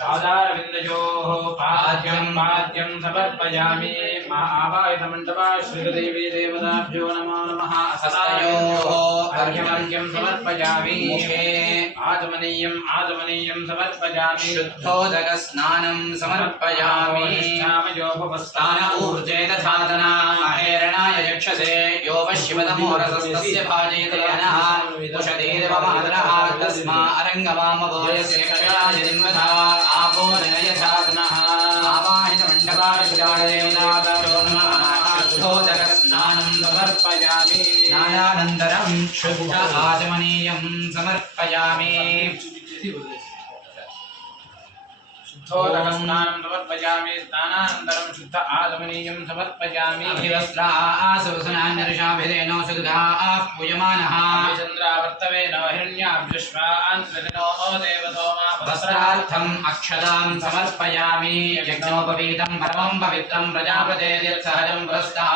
राधारविन्दयोः पाद्यं पाद्यं समर्पयामि। मा आवायतमण्डपा श्रीदेवी देवताभ्यो नमो नमः। सदायोः अर्घ्यमर्घ्यं समर्पयामि। आगमनीयम् आगमनीयं समर्पयामि। शुद्धोदकस्नानं समर्पयामि। योपस्तान ऊर्जे दधातना महेरणाय यक्षसे। यो पश्चिमतमोरसस्तस्य भाजयत यनः उषदेर्वमादरः तस्मा अरङ्गवामभोजस्य कषयाय जिन्वधा। శుద్ధోదక స్నానం సమర్పయామి స్నానానంతరం శుద్ధ ఆచమనీయం సమర్పయామి. శుద్ధోదకస్నానం సమర్పయామి స్నానానంతరం శుద్ధ ఆచమనీయం సమర్పయామి అభివస్త్రాసునాన్యర్షాభిధేనో సుదుధాః పూయమానः చంద్రావర్తవేన హిరణ్యాభ్యుష్వాన్ సరినో దేవతో మా వస్త్రార్థం అక్షదాం సమర్పయామి యజ్ఞోపవీతం పరమం పవిత్రం ప్రజాపతే సహజం ఆయుష్యమగ్రేయం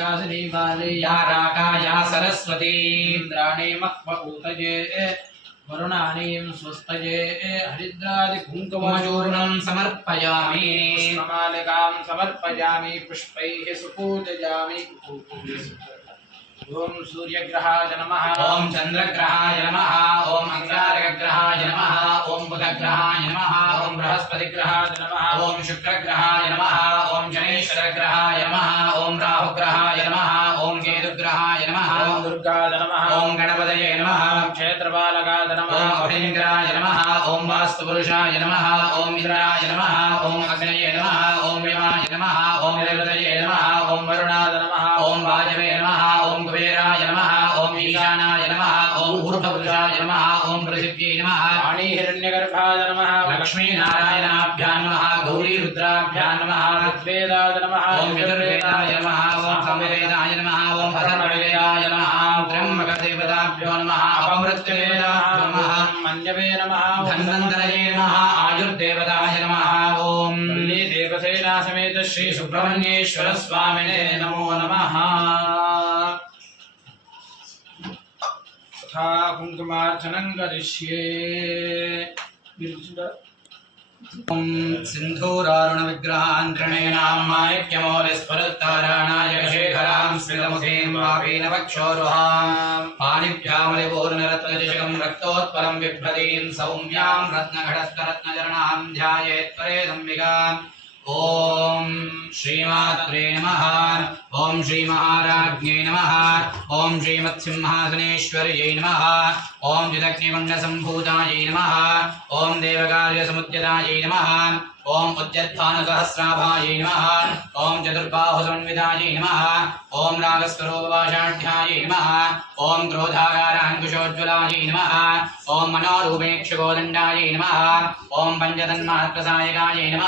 या श्रीमाले या राका या सरस्वती मूत मह्वभूतये वरुणानीं स्वस्तये हरिद्रादिकुङ्कुमचूर्णं समर्पयामि। पुष्पमालिकां समर्पयामि, पुष्पैः सुपूजयामि। ఓం సూర్యగ్రహాయ నమః ఓం చంద్రగ్రహాయ నమః ఓం అంగారకగ్రహాయ నమః ఓం బుధగ్రహాయ నమః ఓం బృహస్పతిగ్రహాయ నమః ఓం శుక్రగ్రహాయ నమః ఓం శనేశ్వరగ్రహాయ నమః ఓం రాహుగ్రహాయ నమః ఓం కేతుగ్రహాయ నమః ఓం దుర్గాయ నమః ఓం గణపతయే నమః క్షేత్రపాలకాయ నమః ఓం అభయంకరాయ నమః ఓం వాస్తుపురుషాయ నమః ఓం ఇంద్రాయ నమః ఓం అగ్నయే నమః ఓం యమాయ నమః ఓం రేవతయే నమః ఓం వరుణాయ నమః ఓం వాజవే నమః ఈశానాయ నమః ఓం ఊర్ధ్వపురుషాయ నమః ఓం పృథివ్యై నమః వాణీ హిరణ్యగర్భాయ నమః లక్ష్మీనారాయణాభ్యాం నమః గౌరీరుద్రాభ్యాం నమః వేదాయ నమః ఓం యజుర్వేదాయ నమః ఓం సామవేదాయ నమః ఓం అథర్వవేదాయ నమః బ్రహ్మకదేవతాభ్యో నమః అపమృత్యువేదాభ్యో నమః మన్యవే నమః ధన్వంతరయే నమః ఆయుర్దేవతాయ నమః ఓం దేవసేనా సమేత శ్రీ సుబ్రహ్మణ్యేశ్వర స్వామినే నమో నమః స్వస్థా కుంకుమార్చనం కరిష్యే సింధూరారుణ విగ్రహాన్ త్రిణేనాం మాణిక్యమౌలిస్ఫురత్తారాణాయ శేఖరాం స్మితముఖీం వాపీన వక్షోరుహాం పాణిభ్యామలిపూర్ణరత్నజశకం రక్తోత్పలం బిభ్రతీం సౌమ్యాం రత్నఘటస్థరత్నచరణాం ధ్యాయేత్వరేదంబికాం ఓం శ్రీమాత్రే నమ ఓం శ్రీ మహారాజ్ఞే నమ ఓం శ్రీమత్సింహాసనేశ్వర్యై నమ ఓం జిదగ్నిమండసంభూతాయై నమ ఓం దేవకార్యసముద్యతాయై నమ ఓం ఉద్యత్థానసహస్రాభాయై నమ ఓం చతుర్బాహుసమన్వితాయై నమ ఓం రాగస్వరూపవాషాఢ్యాయై నమ ఓం క్రోధాగారాంకుశోజ్వలాయై నమ ఓం మనోరూపేక్షగోదండాయై నమ ఓం పంచతన్మహత్ప్రసాయకాయై నమ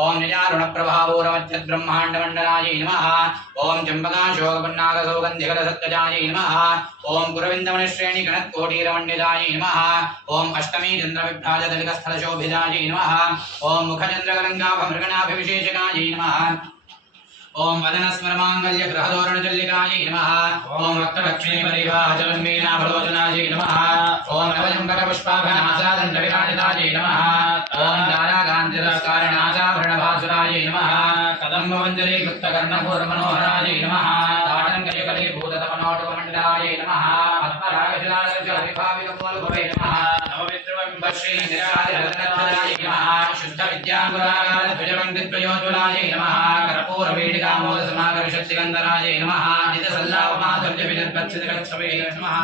ओम निजारुणप्रभावो रमज्जद्ब्रह्माण्डमण्डलायै नमः। ॐ चम्पकाशोकपन्नागसौगन्धिकरसत्कजायै नमः ॐ गुरविन्दमणिश्रेणिगणत्कोटीरमण्डितायै नमः। ॐ अष्टमीचन्द्रविभ्राजदलिकस्थलशोभितायै नमः ॐ मुखचन्द्रकलङ्गाभमृगणाभिविशेषकायै नमः। ओम वदन स्मरमांगल्य ग्रह धोरण जल्लिकाय नमः। ओम रक्त लक्ष्मी परिवाचलन मीना फलोचनाय नमः। ओम नवजंबक पुष्पाभनासादंड विराजिताय नमः। ओम కదంబమంజరీ కృత్తకర్ణపూర్మనోహరాయై నమః తాటంకయకలీభూతతపనోటకమండలాయై నమః పద్మరాగశిలాలజాభిభావికమూలభవై నమః నవమిత్రమంబశ్రీ నిరాదిరత్నధ్వజాయై నమః శుద్ధ నమ ధ్వజవంతిత్వయోజ్వలాయై నమ కర్పూరవీడికామోద సమాగర శక్తిగంధరాయై నమః నిత సల్లాపమాధుర్య వినిర్భత్సితకత్సవే నమః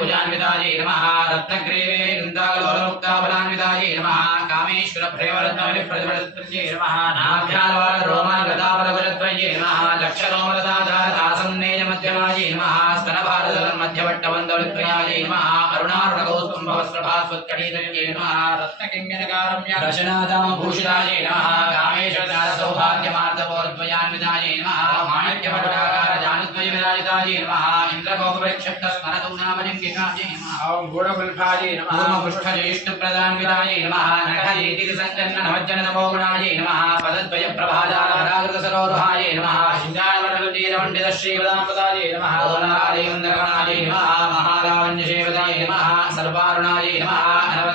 भुजान्वितायै नमः। रत्नग्रीवे वृन्दालोलमुक्ताबलान्वितायै नमः। कामेश्वरभ्रेवरत्नवलिप्रतिपदत्वयै नमः। नाभ्यालवालरोमालगतापरवरत्वयै नमः। लक्षरोमलताधारदासन्नेय मध्यमायै नमः। स्तनभारतमध्यवट्टवन्दवलित्रयायै नमः। अरुणारुणगौस्तुम्भवस्त्रभास्वत्कटीतये नमः। रत्नकिङ्गनकारम्य दशनादामभूषितायै नमः। कामेश्वरदारसौभाग्यमार्दवोर्द्वयान्वितायै नमः। माणिक्यमकुटाकारजानुद्वयविराजितायै नमः। इन्द्रकोपरिक्षप्तस्म ఓం గూఢగుల్ఫాయై నమ. పూర్వపృష్ఠజ్యేష్ఠప్రదాన్వితాయై నమ. నఖజీతిక సంచలన నవజ్జనతమోగుణాయై నమ పదద్వయ ప్రభాజాల పరాగృత నమ నమః. శింగారవరలుదీరవండిత నమ. నమః నమ. నమః నమ సేవదాయై నమ. సర్వారుణాయై నమః.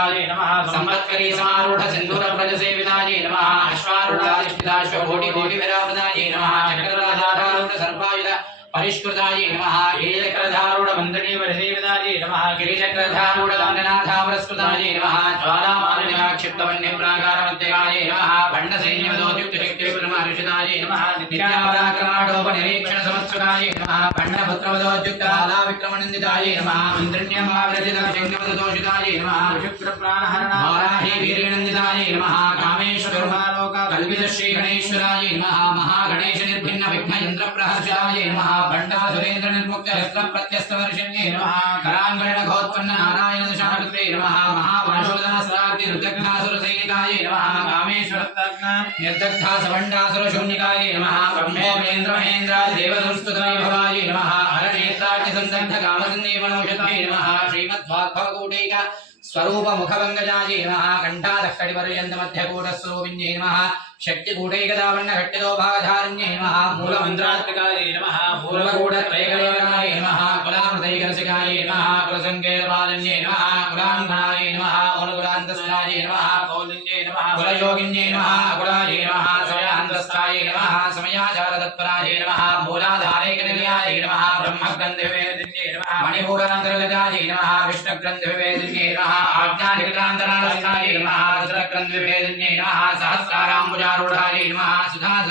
నమః నమ సంఘాతస్తూయమానాత్మవైభవాయై నమః భండాసురలోద్యుక్తశక్తిసేనాసమన్వితాయై నమః సంవత్కరీ సమారూఢ సింధూర ప్రజసేవితాయై నమః అశ్వారూఢాధిష్ఠితాశ్వ కోటి కోటి విరాపదాయే నమ పరిష్కృతాయై నమ ఏకరధారూఢ మంత్రిణీ వరసేవితాయై నమః గిరిచక్రధారూఢ లంఘనాధావరస్కృతాయై నమ జ్వాలామాలిన్యాక్షిప్తవన్య ప్రాకారమధ్యగాయై శక్తి పరమహర్షితాయై నమః నిత్యాపరాక్రమాడోపనిరీక్షణ సంవత్సరాయై నమః భండపుత్రవదోద్యుక్త నమ విక్రమనందితాయై నమ మంత్రిణ్యమావిరచిత విశంగవదోషితాయై నమః విశుక్ర ప్రాణహరణ వారాహి వీర్యనందితాయై నమః కామేశ్వరలోక శ్రీ గణేశ్వరాయ నమ మహాగణేశ నిర్భిన్న విఘ్న యంత్ర ప్రహర్షితాయై బండా సురేంద్ర నిర్ముక్త హస్త ప్రత్యస్త వర్షణ్యై నమః. కరాంగణ ఘోత్పన్న నారాయణ దశాకృతే నమః మహావంశోదన సరాగ్ని రుద్రఘ్నాసుర సైనికాయై నమః కామేశ్వర నిర్దగ్ధ సవండాసుర శూన్యకాయై నమః బ్రహ్మోపేంద్ర మహేంద్రాది దేవదంస్తుత వైభవాయై నమః హరనేత్రాగ్ని సందగ్ధ కామసందీపనౌషధై నమః శ్రీమద్వాగ్భవకూటైక స్వరూప ముఖభంగజాయై నమః కంఠాదక్కడి పర్యంత మధ్యకూట స్వరూపిణ్యై నమః శక్తి కూటైకదావన్న ఘట్టితో భాగధారణ్యై నమః కులయోగిన్యై నమః కులాయై నమః సమయాంతస్థాయై నమః సమయాచారతత్పరాయై నమః మూలాధారైకనిలయాయై నమః బ్రహ్మగ్రంథవేదిన్యై నమః మణిపూరాంతర్గతాయై నమః విష్ణుగ్రంథవేదిన్యై నమః ఆజ్ఞాధికృతాంతరాలస్థాయై నమః రుద్రగ్రంథివేదిన్యై నమః సహస్రారాంబుజారూఢాయై నమః సుధాస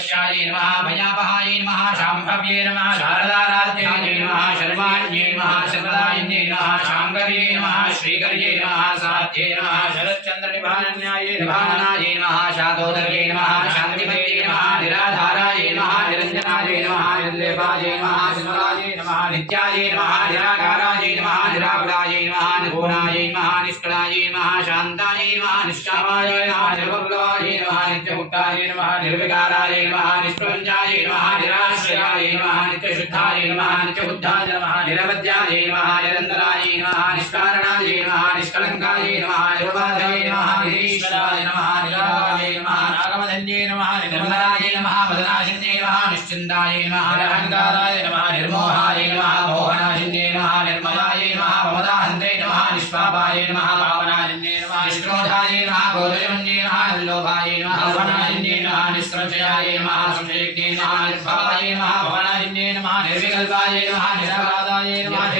सर्वश्यायै नमः भयापहायै नमः, शाम्भव्यै नमः शारदाराध्यायै नमः शर्वाण्यै नमः शरदायन्यै नमः शाङ्कर्यै नमः श्रीकर्यै नमः, साध्यै नमः शरच्चन्द्रनिभानन्यायै निभाननायै नमः शातोदर्यै नमः, शान्तिपत्यै नमः, निराधारायै नमः, निरञ्जनायै नमः, निर्लेपायै नमः निर्मलायै नमः, नित्यायै नमः, निराकारायै नमः నమః నిరాకులాయై నమః నిర్గుణాయై నమః నిష్కళాయై నమః శాంతాయై నమః నిశ్చామాయై నమః నిర్వప్లవాయై నమః నిత్యముక్తాయై నమః నిర్వికారాయై నమః నిష్ప్రపంచాయై నమః నిరాశ్రయాయై నమః నిత్యశుద్ధాయై నమః నిత్యబుద్ధాయ నమః నిరవధ్యాయై నమః నిరంతరాయై నమః నిష్కారణాయై నమః నిష్కలంకాయై నమః నిరుపాధయై నమః నిరీశ్వరాయ నమః నిరాగాయై నమః నాగమధన్యై నమః నిర్మలాయై నమః వదనాశిన్యై నమః నిశ్చిందాయై నమః నిరహంకారాయ నమః నిర్మోహాయై నమః మోహనాశిన్యై నమః నిర్మలాయై నమః మమదాహంత్రై నమః నిష్పాపాయై నమః పావనాశిన్యై నమః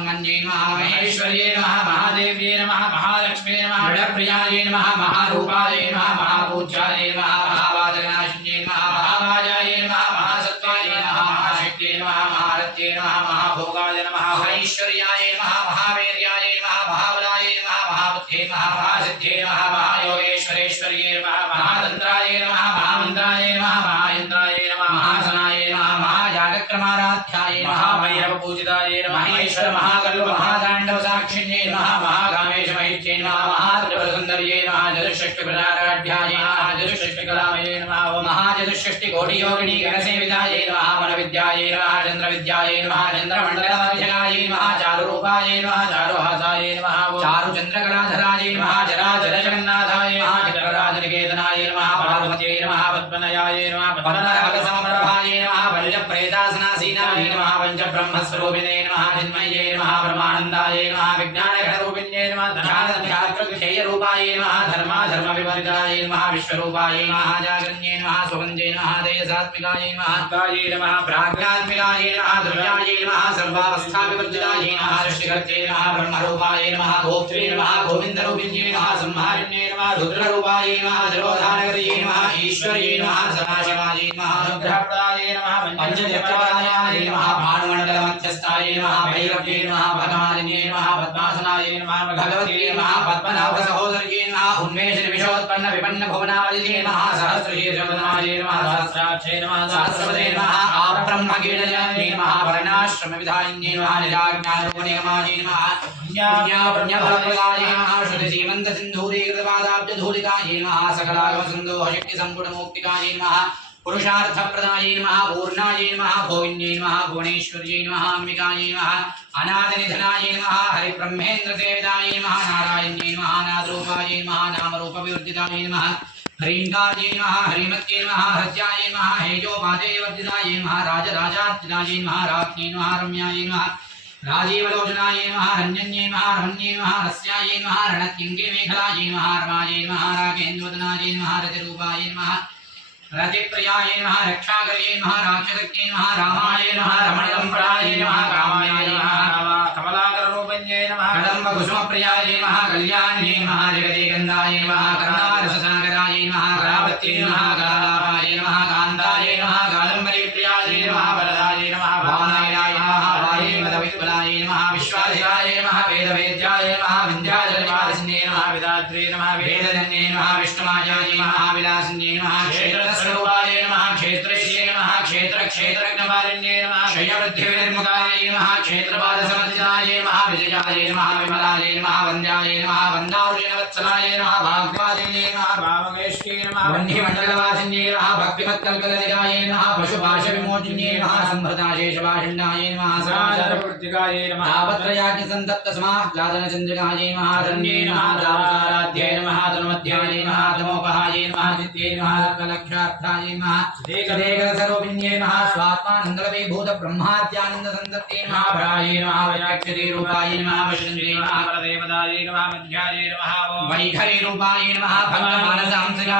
महामृणालाङ्गन्यै नमः महेश्वर्यै नमः महादेव्यै नमः महालक्ष्म्यै नमः गणप्रियायै नमः महारूपायै नमः महापूज्यायै नमः। महाकामेश्वर महाकल्प महातांडव साक्षिण्ये नमः महाकामेश महित्ये नमः महात्रिपुरसुन्दर्ये नमः चतुष्षष्टिप्रसाराढ्याय नमः चतुष्षष्टिकलामये नमः महाचतुष्षष्टिकोटियोगिणी गणसेवितायै नमः मनविद्याये नमः चन्द्रविद्यायै नमः चन्द्रमण्डलमध्यगायै नमः चारुरूपाये नमः चारुहासाये नमः चारुचन्द्रकलाधरायै नमः चराचरजगन्नाथाय नमः चक्रराजनिकेतनाय ब्रह्मस्वरूपिणे नमः जिन्मये नमः पञ्चप्रेतासनासीनाये नमः पञ्चब्रह्मस्वरूपिणे नमः रूपाये नमः धर्मा धर्मविवर्गाय नमः विश्वरूपाये नमः जागन्ये नमः सुगन्धे नमः तेजसात्मिकाय नमः काये नमः प्राज्ञात्मिकाय नमः द्रव्याय नमः सर्वावस्थाविवर्जिताय नमः सृष्टिकर्ते नमः ब्रह्मरूपाय नमः भोक्त्रे नमः गोविन्दरूपिण्ये नमः संहारिण्ये नमः रुद्ररूपाय नमः जलोधानगर्ये नमः ईश्वर्ये नमः सदाशिवाय नमः अनुग्रह पंचदेवतायाये नमः भानुमण्डलमध्यस्थाये नमः, भैरव्ये नमः भगवान्ये नमः, पद्मासनाये नमः, भगवत्ये नमः, पद्मनाभसहोदर्ये नमः उन्मेषनिमिषोत्पन्न विपन्न भुवनावल्ये नमः सहस्रशीर्षवदनाये नमः, सहस्राक्षे नमः, सहस्रपदे नमः आब्रह्मकीर्णयाये नमः, वर्णाश्रमविधायिन्ये नमः निराज्ञानोपनियमाये नमः पुण्यफलप्रदाये नमः सकलागमसिन्धोः शक्तिसम्पुटमौक्तिकाये नमः पुरुषार्थ प्रदाय नम, पूर्णाय नम भोविन्ये नम, भुवनेश्वर्य नम, अंबिकाय नम अनाथ निधनाय नम हरि ब्रह्मेन्द्र देवदाय नम, नारायण्ये नम नादरूपाय नम नाम विवर्जिताय नम हरिंगाय नम, हरिमत्ये नम, हृत्याय नम हेजोपादेवर्जिताय नम, राजराजार्जिताय नम राज्ञे नम, रम्याय नम, राजीवलोचनाय नम रञ्जन्ये नम रमण्ये नम, रस्याय नम रणत्यङ्गे मेखलाय नम, रमाय नम, रागेन्द्रवदनाय नम रजरूपाय नम రణ్యన్యై నమః రమణ్యై నమః రస్యాయ నమః రణత్యంగే మేఖలాయ నమః రమాయ నమః రాగేంద్రవదనాయ నమః రతిరూపాయ నమః రతిప్రియాయ నమః రక్షాకర్యై నమః రాక్షసజ్ఞై నమః రామాయ నమః రమణకంపరాయ వింధ్యాచలనివాసిన్యే నమః విదాత్రే నమః వేదజన్యే నమః విష్ణుమాచార్య నమః విలాసిన్యే నమః క్షేత్రస్వరూపాయ నమః క్షేత్రశ్రీ నమః క్షేత్ర క్షేత్రజ్ఞపాలిన్యే నమః క్షయవృద్ధివిర్ముఖాయ నమః క్షేత్రపాదసమర్థితాయ నమః విజయాయ నమః విమలాయ నమః వంద్యాయ నమః वह्निमण्डलवासिन्ये नः भक्तिमत्कल्कलयाये नः पशुपाशविमोचिन्ये नः सम्भृताशेषभाषिण्णाये नमः सदाचरवृत्तिकाये नमः तापत्रयाग्निसन्तप्तस्माः ग्लादनचन्द्रिकाये नमः धन्ये नमः दाराराध्याय नमः धनुमध्याये नमः धमोपहाये नमः नित्ये नमः कलक्षार्थाये नमः सुदेकसरोपिन्ये नमः स्वात्मानन्दलवीभूतब्रह्माद्यानन्दसन्तप्ते नमः भ्राये नमः वैराक्षरीरूपाये नमः वशृञ्जये नमः परदेवदाये नमः मध्याये नमः वैखरीरूपाये नमः भक्तमानसांसिका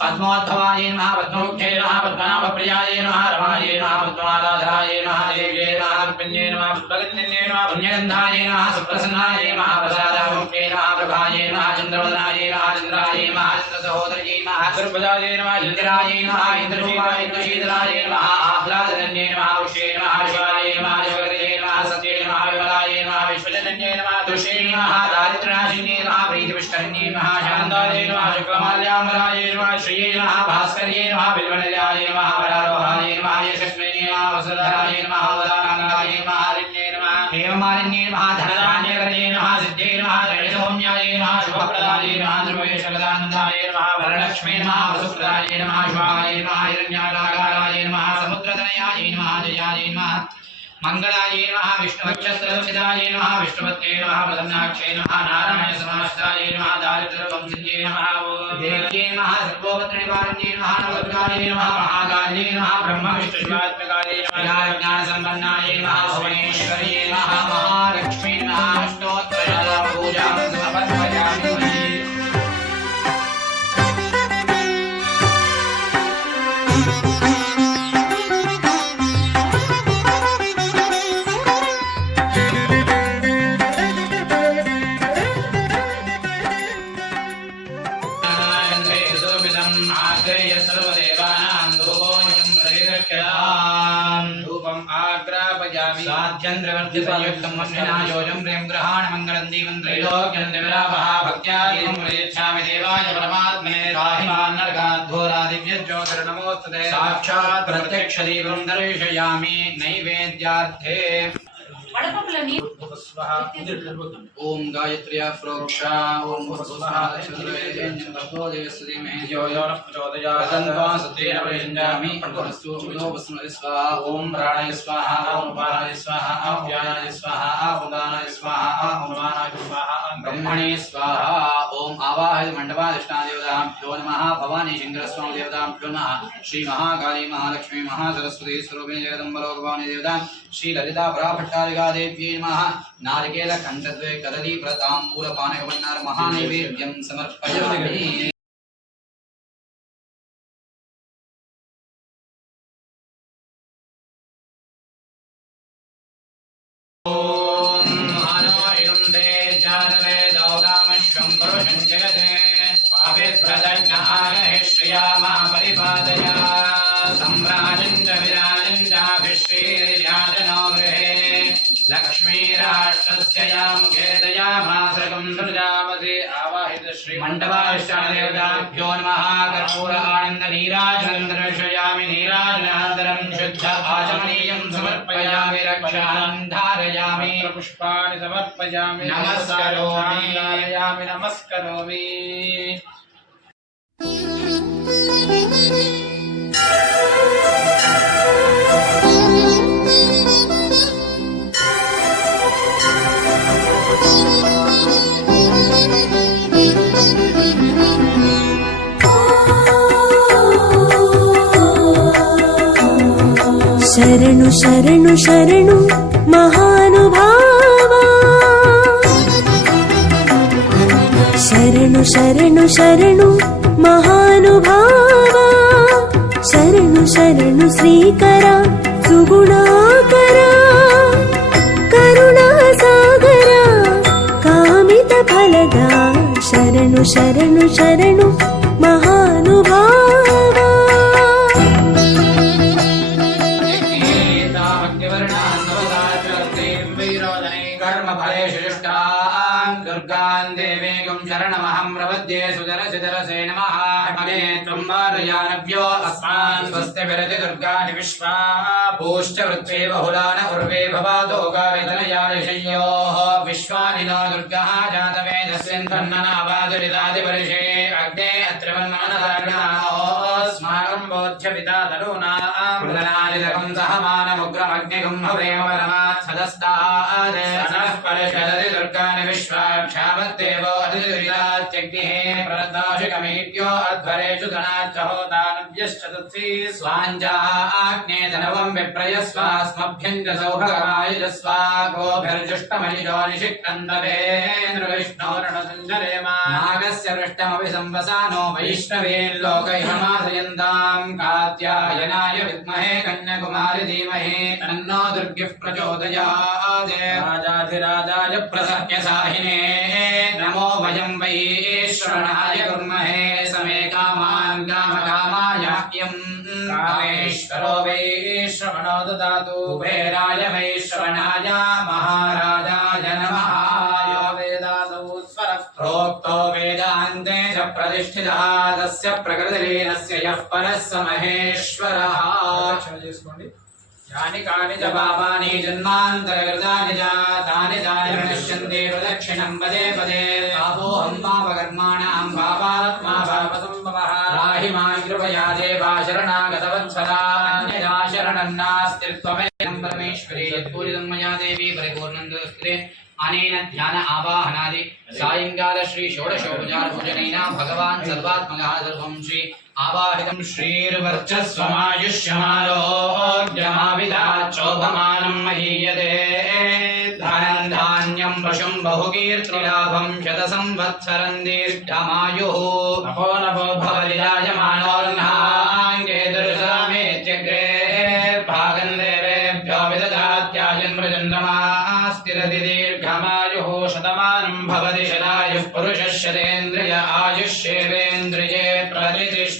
పద్మోద్భవాయ నమ పద్మముఖే నమ పద్మనాభప్రియాయ నమ రమాయ నమ పద్మనాధారాయ నమ దేవ్యే నమ పుణ్యే నమ పుష్పగన్యే నమ పుణ్యగంధాయ నమ नमः विश्वजनन्ये नमः तुष्ये नमः दारिद्र्यनाशिन्ये नमः प्रीतिपुष्करण्ये नमः शान्ताय नमः शुक्लमाल्याम्बराय नमः श्रिये नमः भास्कर्ये नमः बिल्वनिलयाय नमः वरारोहाय नमः यशस्विने नमः वसुधराय नमः उदानन्दाय नमः हरिण्ये नमः हेममालिन्ये नमः धनधान्यकर्ये नमः सिद्धे नमः त्रयसौम्याय नमः शुभप्रदाय नमः ध्रुवेशगदानन्दाय नमः वरलक्ष्मी नमः वसुप्रदाय नमः शिवाय नमः हिरण्यागाराय नमः समुद्रतनयाय नमः जयाय नमः मङ्गलाय नमः विष्णुवक्षस्रसिदाय नमः विष्णुपत्ने नमः प्रसन्नाक्षे नमः नारायण समाश्रिताय नमः दारिद्र्यवंशज्ञे नमः देव्ये नमः सर्वोपत्रनिवारण्ये नमः, नवद्गाये नमः, महाकाल्ये नमः ब्रह्म विष्णुशिवात्मकाय नमः ज्ञानसम्पन्नाय नमः महालक्ष्मी चन्द्रवर्तिपालयोजं प्रेम ग्रहाणमङ्गलं दीवं त्रैलोक्यन्दिवरावः भक्त्या एवं प्रयच्छामि देवाय परमात्मने राहिमान्नर्गाद्धोरादिव्यज्योतिर्नमोऽस्तुते। साक्षात् प्रत्यक्षदीपं दर्शयामि नैवेद्यार्थे ओम गायत्र्या प्रोक्षा ओम वसुधा चंद्रोदयस्लीमेन्वासतेरवयञ्जामि स्वाहा। ओम प्राणाय स्वाहा ओम उपानाय स्वाहा व्यानाय स्वाहा उदानाय स्वाहा उमानाय स्वाहा ब्रह्मणे स्वाहा। ओम भवानी शङ्करस्वामिदेवताभ्यो नमः। श्रीमहाकाली महालक्ष्मी महासरस्वती स्वरूपिणी जगदम्बलोकभवानी देवता श्रीललिता पराभट्टारिका नारिकेल कण्ठद्वय कदली प्रताम्बूलपानकवन्नार महानैवेद्यं समर्पयामि कर्पूर आनन्द नीराजनं दर्शयामि नीराजनान्तरं शुद्ध आचमनीयं समर्पयामि रक्षां धारयामि पुष्पाणि समर्पयामि नमस्करोमि। नमस्करोमि नमस्करोमि శరణు శరణు శరణు మహానుభావా. శరణు శరణు శరణు మహానుభావా. శరణు శరణు శ్రీకర సుగుణాకర కరుణాసాగర కామిత ఫలదా శరణు శరణు శరణు अस्मान् स्वस्तिभिरति दुर्गाणि विश्वा पूष्टवृत्वे बहुला न उर्वे भवादो विश्वानि नो दुर्गः जातवेदस्यन्धन्ननावादुरिदादिपरिषे अग्ने अत्र वन्ननदारणास्माकं बोध्यपितादलूनामृदनादिदकं सहमानमुग्रमग्निगुं हवेमपरमात्सदस्तात् परिषदति दुर्गाणि विश्वाक्षामद्देवो अतिदुरिदादि अग्निः प्रदोषिकमीत्यो अध्वरेषु धनार्थहोदानव्यश्चतुत्सी स्वाञ्जाः आग्ने धनवम् विप्रयस्वास्मभ्यञ्जसौभगायुजस्वागोभिर्जुष्टमयिजो निषिक्तन्दवेन्द्रविष्णोरणसञ्जरेमा नागस्य पृष्टमपि कात्यायनाय विद्महे कन्याकुमारि धीमहि तन्नो दुर्गिः राजाधिराजाय नमो भयम् वै श्रवणाय कुर्महे समे कामान् कामकामाय यं कामेश्वरो वै श्रवणो ददातु कुबेराय वै श्रवणाय महाराजाय नमः यो वेदादौ स्वरः प्रोक्तो वेदान्ते च प्रतिष्ठितः तस्य प्रकृतिलीनस्य यः परः स महेश्वरः చేసుకోండి यानि कानि च पापानि जन्मान्तरकृतानि च तानि तानि प्रणश्यन्ते प्रदक्षिणं पदे पदे पापोऽहं पापकर्माणां पापात्मा पापसम्भवः राहि मां कृपया देवा शरणागतवत्सला अन्यथा शरणं नास्ति त्वमेकं परमेश्वरी यत्पूरितं मया देवी परिपूर्णं दस्ते అనేన ధ్యాన ఆవాహనాది సాయంకాల శ్రీ షోడశోపచారభుజనైన భగవాన్ సర్వాత్మగా సర్వం శ్రీ ఆవాహితం శ్రీర్వర్చస్వమాయుష్యమారోగ్యమావిధాక్షోభమానం మహీయతే ధనం ధాన్యం పశుం బహుకీర్తిలాభం శత సంవత్సరం దీర్ఘమాయు నభో నభో భవలిరాజమ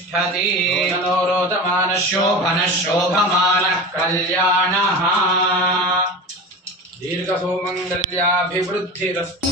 प्रतिष्ठति रोदमानः शोभनः शोभमानः कल्याणः दीर्घसौमङ्गल्याभिवृद्धिरस्तु